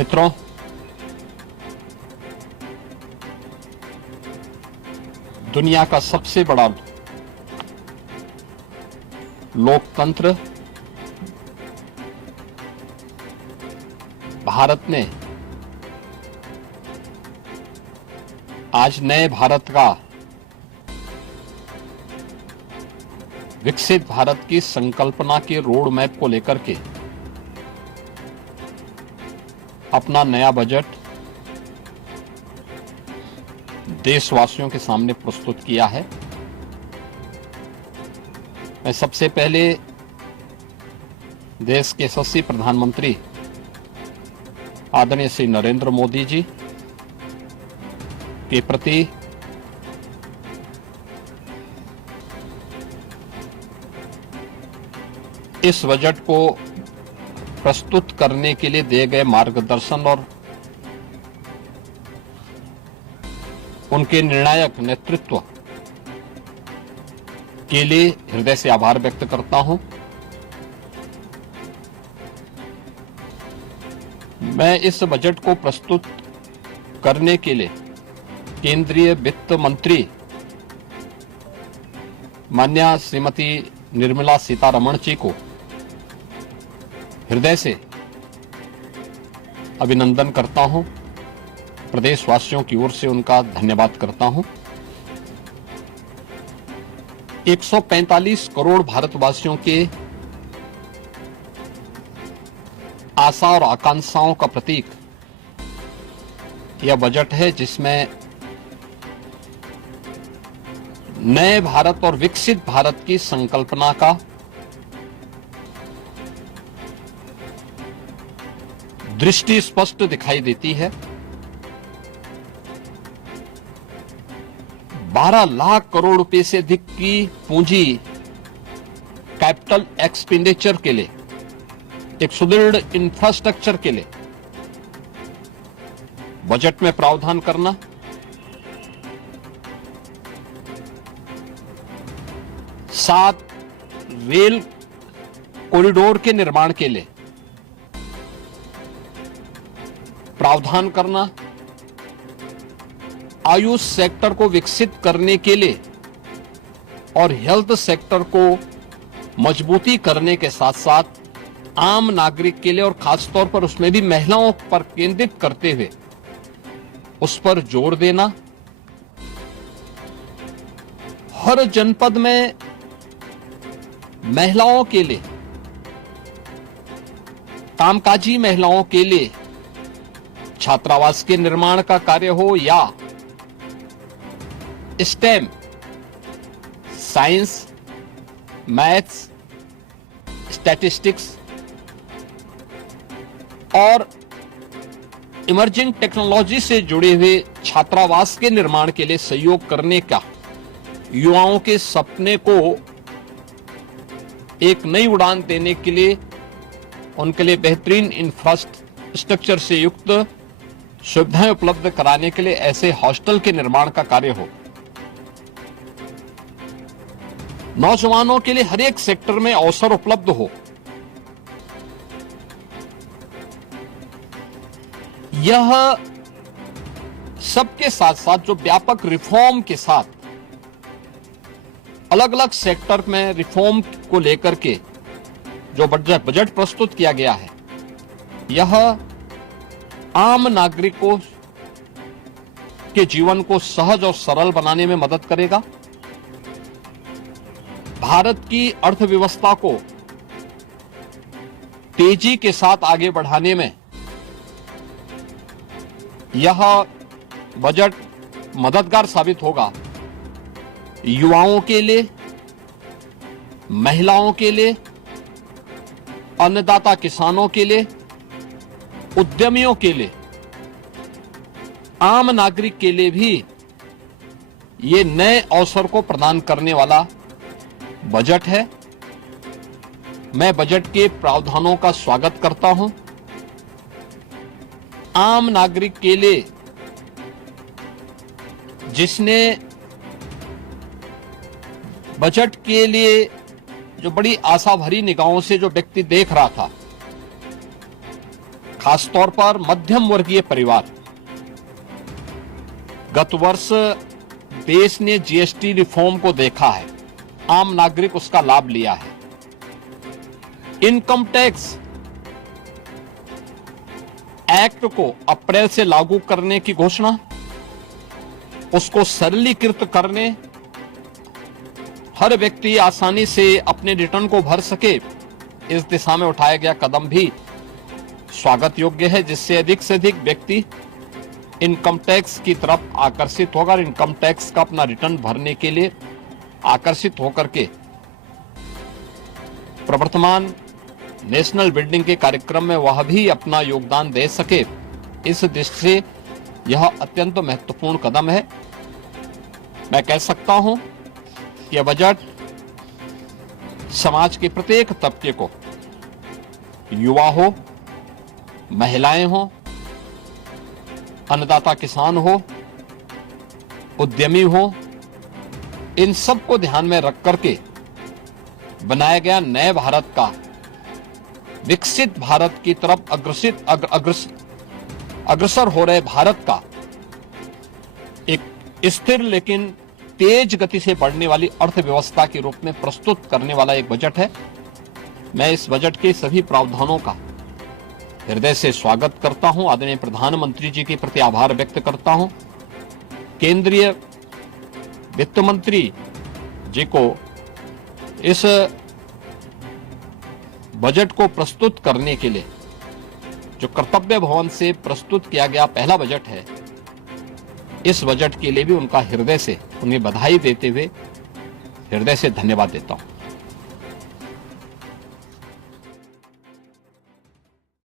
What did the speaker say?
मित्रों, दुनिया का सबसे बड़ा लोकतंत्र भारत ने आज नए भारत का, विकसित भारत की संकल्पना के रोड मैप को लेकर के अपना नया बजट देशवासियों के सामने प्रस्तुत किया है। मैं सबसे पहले देश के यशस्वी प्रधानमंत्री आदरणीय श्री नरेंद्र मोदी जी के प्रति इस बजट को प्रस्तुत करने के लिए दिए गए मार्गदर्शन और उनके निर्णायक नेतृत्व के लिए हृदय से आभार व्यक्त करता हूं। मैं इस बजट को प्रस्तुत करने के लिए केंद्रीय वित्त मंत्री माननीय श्रीमती निर्मला सीतारमण जी को हृदय से अभिनंदन करता हूं, प्रदेशवासियों की ओर से उनका धन्यवाद करता हूं। 145 करोड़ भारतवासियों के आशा और आकांक्षाओं का प्रतीक यह बजट है, जिसमें नए भारत और विकसित भारत की संकल्पना का दृष्टि स्पष्ट दिखाई देती है। 12 लाख करोड़ रुपए से अधिक की पूंजी कैपिटल एक्सपेंडिचर के लिए, एक सुदृढ़ इंफ्रास्ट्रक्चर के लिए बजट में प्रावधान करना, सात रेल कॉरिडोर के निर्माण के लिए प्रावधान करना, आयुष सेक्टर को विकसित करने के लिए और हेल्थ सेक्टर को मजबूती करने के साथ साथ आम नागरिक के लिए और खासतौर पर उसमें भी महिलाओं पर केंद्रित करते हुए उस पर जोर देना, हर जनपद में महिलाओं के लिए, कामकाजी महिलाओं के लिए छात्रावास के निर्माण का कार्य हो या स्टेम, साइंस, मैथ्स, स्टैटिस्टिक्स और इमर्जिंग टेक्नोलॉजी से जुड़े हुए छात्रावास के निर्माण के लिए सहयोग करने का, युवाओं के सपने को एक नई उड़ान देने के लिए उनके लिए बेहतरीन इंफ्रास्ट्रक्चर से युक्त सुविधाएं उपलब्ध कराने के लिए ऐसे हॉस्टल के निर्माण का कार्य हो, नौजवानों के लिए हर एक सेक्टर में अवसर उपलब्ध हो, यह सबके साथ साथ जो व्यापक रिफॉर्म के साथ अलग अलग सेक्टर में रिफॉर्म को लेकर के जो बजट प्रस्तुत किया गया है, यह आम नागरिकों के जीवन को सहज और सरल बनाने में मदद करेगा, भारत की अर्थव्यवस्था को तेजी के साथ आगे बढ़ाने में यह बजट मददगार साबित होगा। युवाओं के लिए, महिलाओं के लिए, अन्नदाता किसानों के लिए, उद्यमियों के लिए, आम नागरिक के लिए भी ये नए अवसर को प्रदान करने वाला बजट है। मैं बजट के प्रावधानों का स्वागत करता हूं। आम नागरिक के लिए, जिसने बजट के लिए जो बड़ी आशा भरी निगाहों से जो व्यक्ति देख रहा था, खासतौर पर मध्यम वर्गीय परिवार। गत वर्ष देश ने जीएसटी रिफॉर्म को देखा है, आम नागरिक उसका लाभ लिया है। इनकम टैक्स एक्ट को अप्रैल से लागू करने की घोषणा, उसको सरलीकृत करने, हर व्यक्ति आसानी से अपने रिटर्न को भर सके, इस दिशा में उठाया गया कदम भी स्वागत योग्य है, जिससे अधिक से अधिक व्यक्ति इनकम टैक्स की तरफ आकर्षित होगा और इनकम टैक्स का अपना रिटर्न भरने के लिए आकर्षित होकर के प्रवर्तमान नेशनल बिल्डिंग के कार्यक्रम में वह भी अपना योगदान दे सके। इस दृष्टि से यह अत्यंत महत्वपूर्ण कदम है। मैं कह सकता हूं कि यह बजट समाज के प्रत्येक तबके को, युवा हो, महिलाएं हो, अन्नदाता किसान हो, उद्यमी हो, इन सब को ध्यान में रख करके बनाया गया नए भारत का, विकसित भारत की तरफ अग्रसर हो रहे भारत का एक स्थिर लेकिन तेज गति से बढ़ने वाली अर्थव्यवस्था के रूप में प्रस्तुत करने वाला एक बजट है। मैं इस बजट के सभी प्रावधानों का हृदय से स्वागत करता हूं, आदरणीय प्रधानमंत्री जी के प्रति आभार व्यक्त करता हूं, केंद्रीय वित्त मंत्री जी को इस बजट को प्रस्तुत करने के लिए, जो कर्तव्य भवन से प्रस्तुत किया गया पहला बजट है, इस बजट के लिए भी उनका हृदय से उन्हें बधाई देते हुए हृदय से धन्यवाद देता हूं।